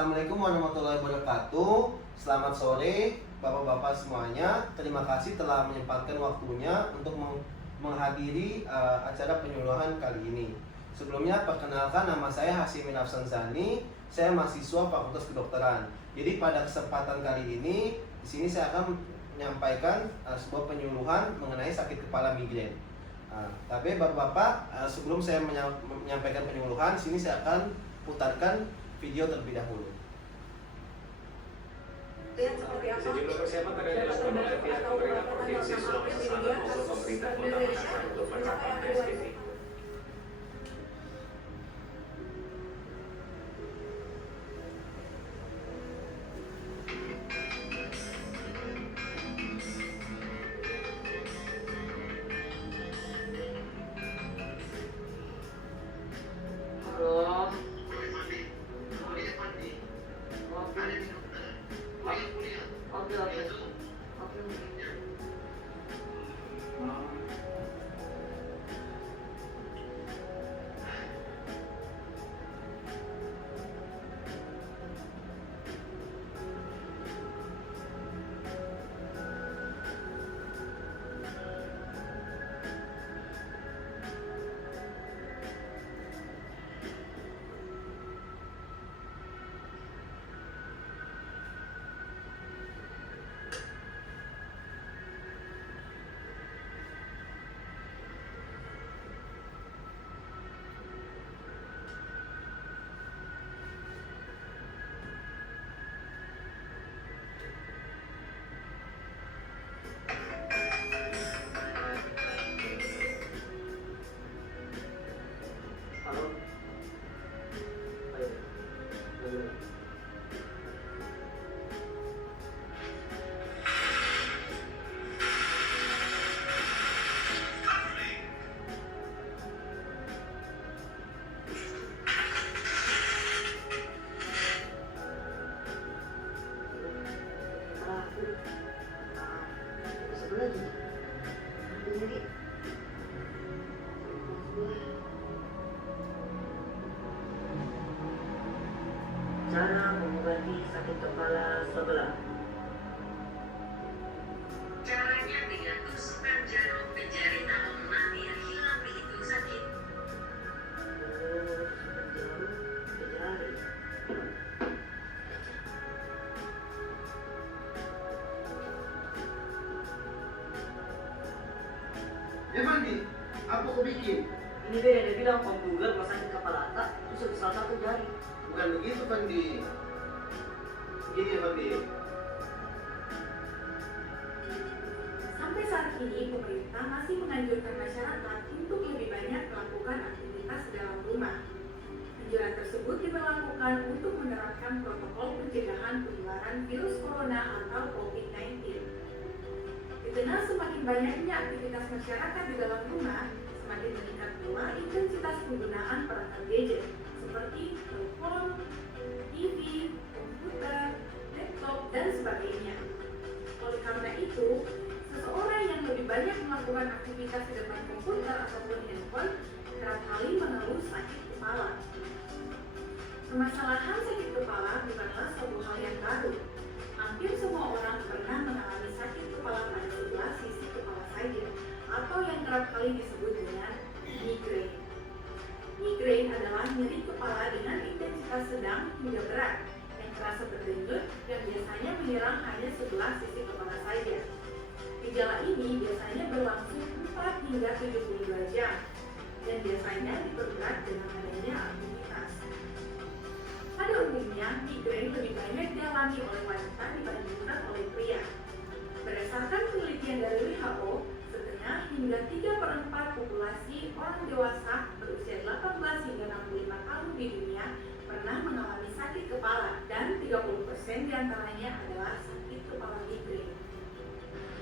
Assalamualaikum warahmatullahi wabarakatuh. Selamat sore Bapak-bapak semuanya. Terima kasih telah menyempatkan waktunya untuk menghadiri acara penyuluhan kali ini. Sebelumnya perkenalkan, nama saya Hashimi Nafsanzani. Saya mahasiswa Fakultas Kedokteran. Jadi pada kesempatan kali ini di sini saya akan menyampaikan sebuah penyuluhan mengenai sakit kepala migrain. Tapi Bapak-bapak, sebelum saya menyampaikan penyuluhan, sini saya akan putarkan video terlebih dahulu. Sejumlah persiapan terkait dengan pihak pemerintah provinsi Sulawesi Selatan maupun pemerintah kota Makassar untuk penerapan PSBB. Cara mengobati sakit kepala sebelah. Caranya dengan tusukkan jarum ke jari tahunan biar hilang begitu sakit. Jarum ke jari. Fandi, apa kau bikin? Ini beda dia bilang pembugar kalau sakit kepala tak tusuk salah satu jari. Bukan begitu, Fandi. Gini, Fandi. Sampai saat ini, pemerintah masih menganjurkan masyarakat untuk lebih banyak melakukan aktivitas dalam rumah. Anjuran tersebut diberlakukan untuk menerapkan protokol pencegahan penularan virus corona atau COVID-19. Di tengah semakin banyaknya aktivitas masyarakat di dalam rumah, semakin meningkat pula intensitas penggunaan perangkat gadget seperti telepon, TV, komputer, laptop, dan sebagainya. Oleh karena itu, seseorang yang lebih banyak melakukan aktivitas di depan komputer ataupun handphone kerap kali mengeluh sakit kepala. Permasalahan sakit kepala bukanlah suatu hal yang baru. Hampir semua orang pernah mengalami sakit kepala pada sebelah sisi kepala saja, atau yang kerap kali disebut dengan migrain. Migrain adalah nyeri kepala dengan intensitas sedang hingga berat, yang terasa berdenyut dan biasanya menyerang hanya sebelah sisi kepala saja. Gejala ini biasanya berlangsung 4 hingga 72 jam, dan biasanya diperberat dengan adanya aktivitas. Pada umumnya, migrain lebih banyak dialami oleh wanita dibandingkan oleh pria. Berdasarkan penelitian dari WHO, setengah hingga 3/4 populasi orang dewasa berusia 18 hingga 65 tahun di dunia pernah mengalami sakit kepala, dan 30% diantaranya adalah sakit kepala migrain.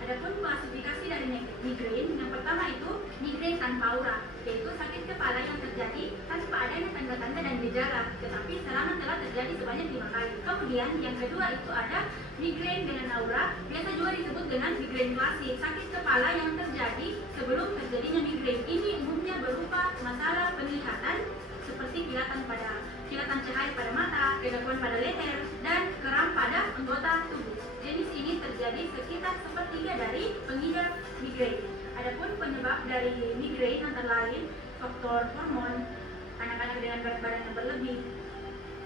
Adapun klasifikasi dari migrain, yang pertama itu migrain tanpa aura, yaitu sakit kepala yang terjadi tanpa adanya tanda-tanda dan gejala, tetapi selama telah terjadi sebanyak 5 kali. Kemudian yang kedua itu ada migrain dengan aura, biasa juga disebut dengan migrain klasik, sakit kepala yang terjadi sebelum terjadinya migrain. Ini umumnya berupa masalah penglihatan seperti kilatan cahaya pada mata, kedekuan pada leher, dan kram pada anggota tubuh. Jenis ini terjadi sekitar sepertiga dari pengidap migrain. Adapun penyebab dari migrain antara lain faktor hormon, anak-anak dengan berat badan yang berlebih,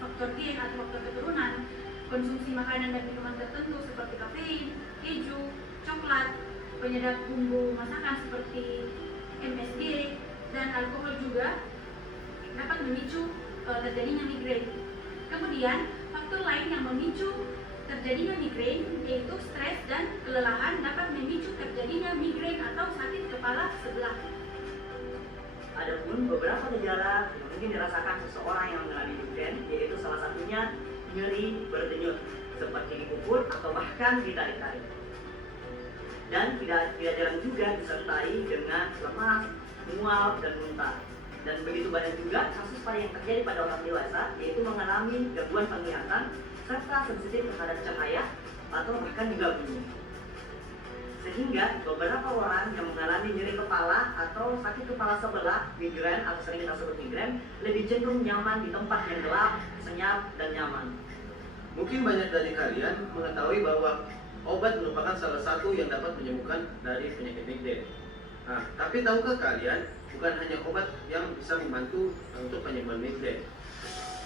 faktor gen atau faktor keturunan, konsumsi makanan dan minuman tertentu seperti kafein, keju, coklat, penyedap bumbu masakan seperti MSG, dan alkohol juga dapat memicu terjadinya migrain. Kemudian, faktor lain yang memicu terjadinya migrain yaitu stres dan kelelahan dapat memicu terjadinya migrain atau sakit kepala sebelah. Adapun beberapa gejala yang mungkin dirasakan seseorang yang mengalami migrain, yaitu salah satunya nyeri berdenyut seperti dipukul atau bahkan ditarik-tarik. Dan tidak jarang juga disertai dengan lemas, mual, dan muntah. Dan begitu banyak juga kasus yang terjadi pada orang dewasa, yaitu mengalami gangguan penglihatan serta sensitif terhadap cahaya atau bahkan juga bunyi. Sehingga beberapa orang yang mengalami nyeri kepala atau sakit kepala sebelah, migrain atau sering kita sebut migrain, lebih cenderung nyaman di tempat yang gelap, senyap, dan nyaman. Mungkin banyak dari kalian mengetahui bahwa obat merupakan salah satu yang dapat menyembuhkan dari penyakit migrain. Nah, tapi tahukah kalian, bukan hanya obat yang bisa membantu untuk penyembuhan migrain.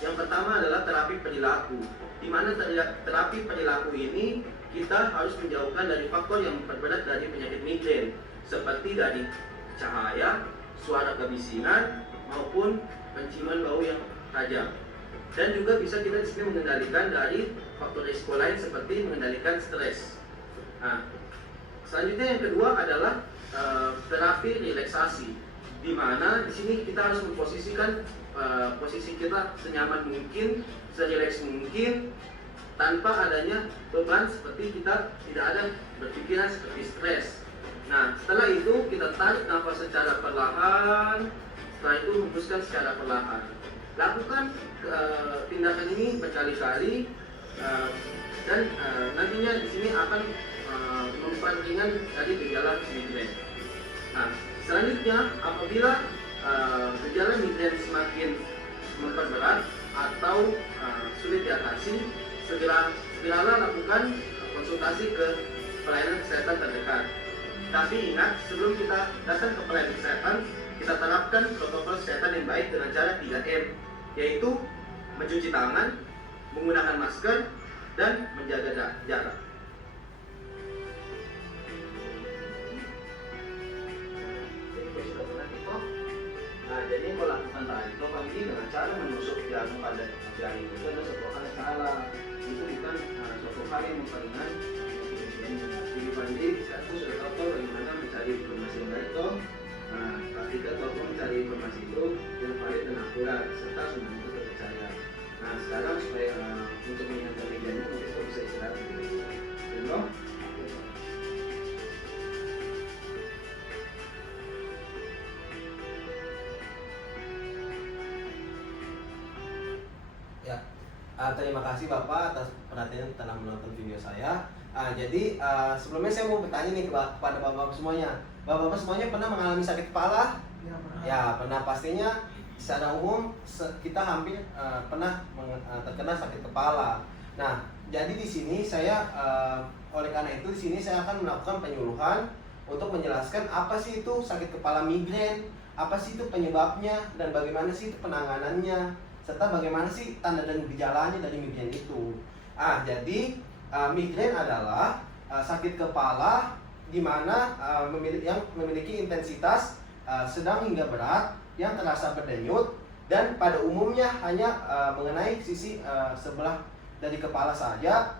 Yang pertama adalah terapi perilaku, di mana terapi perilaku ini kita harus menjauhkan dari faktor yang memperberat dari penyakit migrain, seperti dari cahaya, suara kebisingan, maupun penciuman bau yang tajam. Dan juga bisa kita di sini mengendalikan dari faktor risiko lain seperti mengendalikan stres. Nah, selanjutnya yang kedua adalah terapi relaksasi, di mana di sini kita harus memposisikan posisi kita senyaman mungkin, serileks mungkin, tanpa adanya beban seperti kita tidak ada berpikiran seperti stres. Nah, setelah itu kita tarik nafas secara perlahan, setelah itu hembuskan secara perlahan. Lakukan tindakan ini berkali-kali dan nantinya di sini akan memperingan dari gejala migrain. Nah, selanjutnya apabila gejala migrain semakin memperberat atau sulit diatasi, segeralah lakukan konsultasi ke pelayanan kesehatan terdekat. Tapi ingat, sebelum kita datang ke pelayanan kesehatan, kita terapkan protokol kesehatan yang baik dengan cara 3M, yaitu mencuci tangan, menggunakan masker, dan menjaga jarak. Nah, jadi melakukan tarik kali ini dengan cara menusuk jarum pada jari itu adalah suatu hal yang salah. Itu bukan suatu hal yang memperingan. Jadi Pandi, aku sudah tahu bagaimana mencari informasi yang baik toh. Nah, pastikan bahwa mencari informasi itu yang valid dan akurat serta sumber itu terpercaya. Nah, sekarang supaya untuk mengingatkan medianya mungkin kita bisa istirahat dulu. Dulu. Ya, terima kasih Bapak atas perhatian telah menonton video saya. Jadi sebelumnya saya mau bertanya nih kepada Bapak semuanya. Bapak semuanya pernah mengalami sakit kepala? Ya, pernah. Ya, pernah pastinya. Secara umum kita hampir pernah terkena sakit kepala. Nah, jadi di sini saya oleh karena itu di sini saya akan melakukan penyuluhan untuk menjelaskan apa sih itu sakit kepala migrain, apa sih itu penyebabnya dan bagaimana sih itu penanganannya, serta bagaimana sih tanda dan gejalanya dari migrain itu. Jadi migrain adalah sakit kepala di mana yang memiliki intensitas sedang hingga berat yang terasa berdenyut dan pada umumnya hanya mengenai sisi sebelah dari kepala saja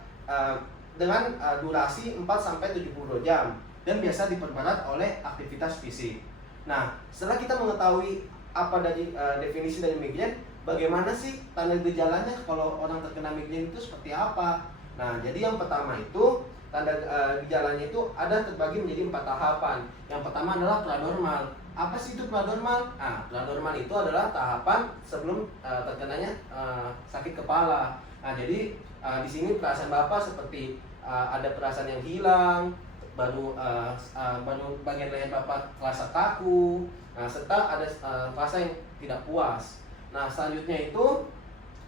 dengan durasi 4-72 jam dan biasa diperberat oleh aktivitas fisik. Nah, setelah kita mengetahui apa dari definisi dari migrain, bagaimana sih tanda gejalanya kalau orang terkena migrain itu seperti apa? Nah, jadi yang pertama itu tanda gejalanya itu ada terbagi menjadi 4 tahapan. Yang pertama adalah pranormal. Apa sih itu pranormal? Pranormal itu adalah tahapan sebelum terkenanya sakit kepala. Nah, jadi di sini perasaan Bapak seperti ada perasaan yang hilang, baru bagian leher Bapak terasa kaku, serta ada rasa yang tidak puas. Nah, selanjutnya itu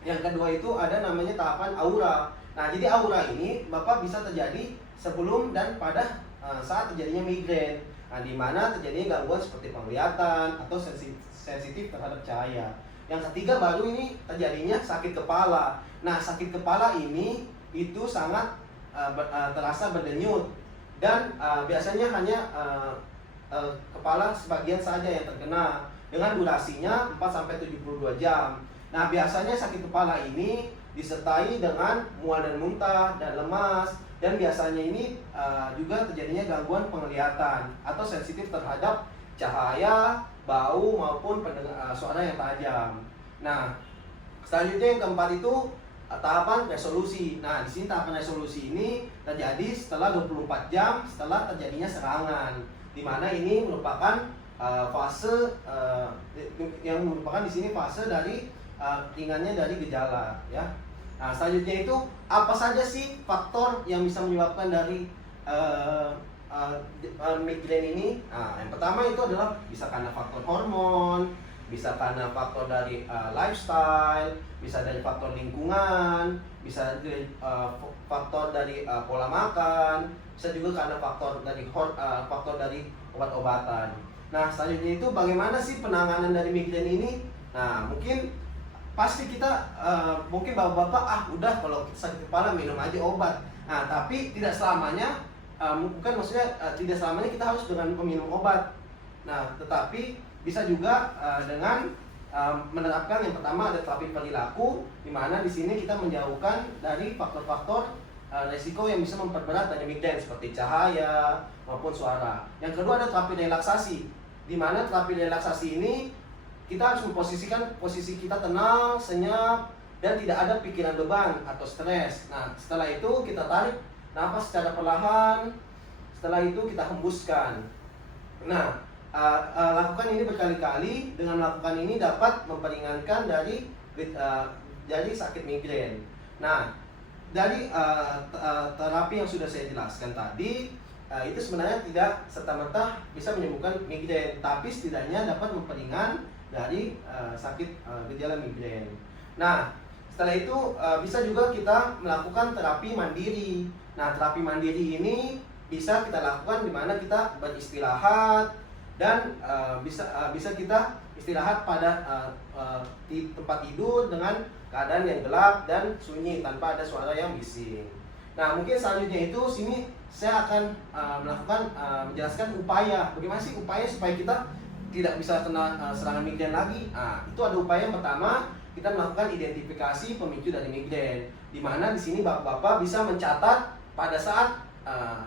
Yang kedua itu ada namanya tahapan aura. Nah, jadi aura ini Bapak bisa terjadi sebelum dan pada saat terjadinya migrain. Nah, di mana terjadinya gangguan seperti penglihatan atau sensitif terhadap cahaya. Yang ketiga baru ini terjadinya sakit kepala. Nah, sakit kepala ini itu sangat terasa berdenyut dan biasanya hanya kepala sebagian saja yang terkena dengan durasinya 4-72 jam. Nah, biasanya sakit kepala ini disertai dengan mual dan muntah dan lemas, dan biasanya ini juga terjadinya gangguan penglihatan atau sensitif terhadap cahaya, bau maupun suara yang tajam. Nah, selanjutnya yang keempat itu tahapan resolusi. Nah, di sini tahapan resolusi ini terjadi setelah 24 jam setelah terjadinya serangan, di mana ini merupakan fase yang merupakan di sini fase dari ringannya dari gejala, ya. Nah, selanjutnya itu apa saja sih faktor yang bisa menyebabkan dari migrain ini? Nah, yang pertama itu adalah bisa karena faktor hormon, bisa karena faktor dari lifestyle, bisa dari faktor lingkungan, bisa dari faktor dari pola makan, bisa juga karena faktor dari obat-obatan. Nah, selanjutnya itu bagaimana sih penanganan dari migrain ini? Nah, mungkin pasti kita mungkin bapak-bapak udah kalau sakit kepala minum aja obat. Nah, tapi tidak selamanya tidak selamanya kita harus dengan meminum obat. Nah, tetapi bisa juga dengan menerapkan yang pertama ada terapi perilaku, di mana di sini kita menjauhkan dari faktor-faktor resiko yang bisa memperberat dari migrain seperti cahaya maupun suara. Yang kedua ada terapi relaksasi, di mana terapi relaksasi ini kita harus memposisikan posisi kita tenang, senyap, dan tidak ada pikiran beban atau stres. Nah, setelah itu kita tarik nafas secara perlahan, setelah itu kita hembuskan. Nah, lakukan ini berkali-kali. Dengan melakukan ini dapat memperingankan dari sakit migrain. Nah, dari terapi yang sudah saya jelaskan tadi, itu sebenarnya tidak serta-merta bisa menyembuhkan migrain, tapi setidaknya dapat memperingan dari sakit gejala migrain. Nah, setelah itu bisa juga kita melakukan terapi mandiri. Nah, terapi mandiri ini bisa kita lakukan di mana kita beristirahat dan bisa kita istirahat pada di tempat tidur dengan keadaan yang gelap dan sunyi tanpa ada suara yang bising. Nah, mungkin selanjutnya itu sini saya akan menjelaskan upaya. Bagaimana sih upaya supaya kita tidak bisa kena serangan migrain lagi? Nah, itu ada upaya yang pertama, kita melakukan identifikasi pemicu dari migrain, di mana di sini bapak-bapak bisa mencatat pada saat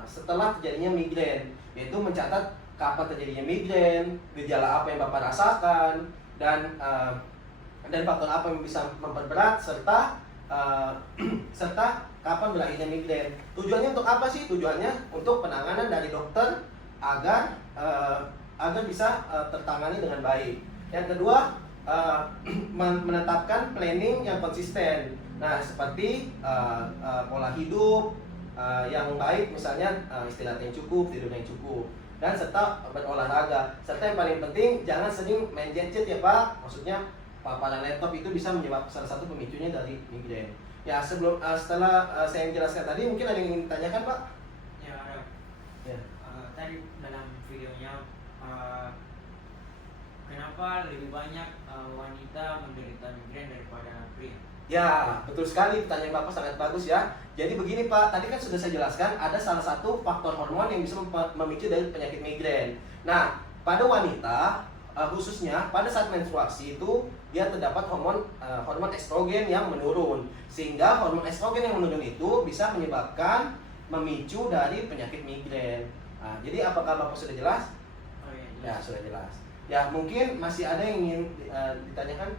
setelah terjadinya migrain, yaitu mencatat kapan terjadinya migrain, gejala apa yang bapak rasakan, dan faktor apa yang bisa memperberat serta kapan berakhirnya migrain. Tujuannya untuk apa sih? Tujuannya untuk penanganan dari dokter agar bisa tertangani dengan baik. Yang kedua, menetapkan planning yang konsisten. Nah, seperti pola hidup yang baik, misalnya istirahat yang cukup, tidur yang cukup, dan serta berolahraga. Serta yang paling penting, jangan sering main gadget ya Pak. Maksudnya paparan laptop itu bisa menyebabkan salah satu pemicunya dari migrain. Ya, setelah saya menjelaskan tadi, mungkin ada yang ingin ditanyakan Pak? Ya, ada. Ya. Tadi dalam videonya, kenapa lebih banyak wanita menderita migrain daripada pria? Ya, betul sekali, pertanyaan Bapak sangat bagus ya. Jadi begini Pak, tadi kan sudah saya jelaskan ada salah satu faktor hormon yang bisa memicu dari penyakit migrain. Nah, pada wanita khususnya pada saat menstruasi itu dia terdapat hormon estrogen yang menurun, sehingga hormon estrogen yang menurun itu bisa menyebabkan memicu dari penyakit migrain. Nah, jadi apakah Bapak sudah jelas? Oh, iya, Ya, sudah jelas. Ya, mungkin masih ada yang ingin ditanyakan?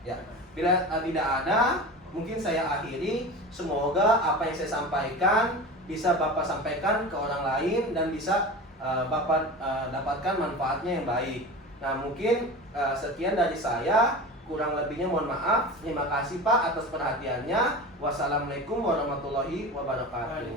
Ya. Bila tidak ada, mungkin saya akhiri. Semoga apa yang saya sampaikan bisa Bapak sampaikan ke orang lain dan bisa Bapak dapatkan manfaatnya yang baik. Nah, mungkin sekian dari saya. Kurang lebihnya mohon maaf. Terima kasih Pak atas perhatiannya. Wassalamualaikum warahmatullahi wabarakatuh.